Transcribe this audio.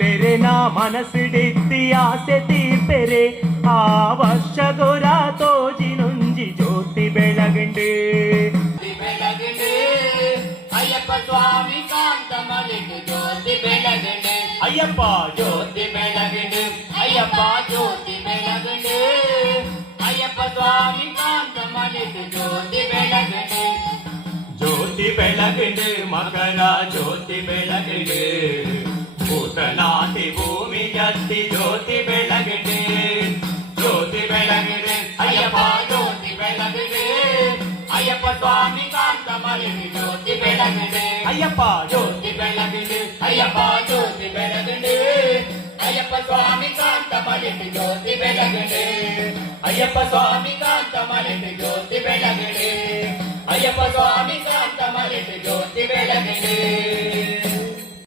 ತಪ್ಪೆರೆ ನಾ ಮನಸ್ಸಿಡಿತ್ತಿ ಆಸೆ ತೀರ್ಪೆರೆ ಆ ವರ್ಷಗೊರ ತೋಜಿ ನುಂಜಿ ಜ್ಯೋತಿ ಬೆಳಗಂಡೆ ಅಯ್ಯಪ್ಪ ಸ್ವಾಮಿ ಕಾಂತ ಮಲಿದು ಜ್ಯೋತಿ ಬೆಳಗಂಡೆ ಅಯ್ಯಪ್ಪ ಜ್ಯೋತಿ ಬೆಳಗಂಡೆ ಅಯ್ಯಪ್ಪ ಜ್ಯೋತಿ ಬೆಳಗಂಡೆ ಅಯ್ಯಪ್ಪ ಸ್ವಾಮಿ ಕಾಂತ ಮಲಿದು ಜ್ಯೋತಿ ಬೆಳಗಂಡೆ ಜ್ಯೋತಿ ಬೆಳಗಂಡೆ ಮಕರ ಜ್ಯೋತಿ ಬೆಳಗಂಡೆ ಭೂತನಾತಿ ಭೂಮಿ ಜತ್ತಿ ಜ್ಯೋತಿ ಬೆಳಗಂಡೆ ಜ್ಯೋತಿ ಬೆಳಗಂಡೆ ಅಯ್ಯಪ್ಪ ಜ್ಯೋತಿ ಬೆಳಗಂಡೆ ಅಯ್ಯಪ್ಪ ಸ್ವಾಮಿ ಕಾಂತ ಮಲಿದು ಜ್ಯೋತಿ ಬೆಳಗಂಡೆ ಅಯ್ಯಪ್ಪ ಜ್ಯೋತಿ ಬೆಳಗಂಡೆ ಅಯ್ಯಪ್ಪ ಜ್ಯೋತಿ ಬೆಳಗಂಡೆ ಅಯ್ಯಪ್ಪ ಸ್ವಾಮಿ ಕಾಂತ ಮಲಿದು ಜ್ಯೋತಿ ಬೆಳಗಂಡೆ ಅಯ್ಯಪ್ಪ ಸ್ವಾಮಿ ಕಾಂತ ಮಲಿದು ಜ್ಯೋತಿ ಬೆಳಗಂಡೆ ಅಯ್ಯಪ್ಪ ಸ್ವಾಮಿ ಕಾಂತ ಮಲಿದು ಜ್ಯೋತಿ ಬೆಳಗಂಡೆ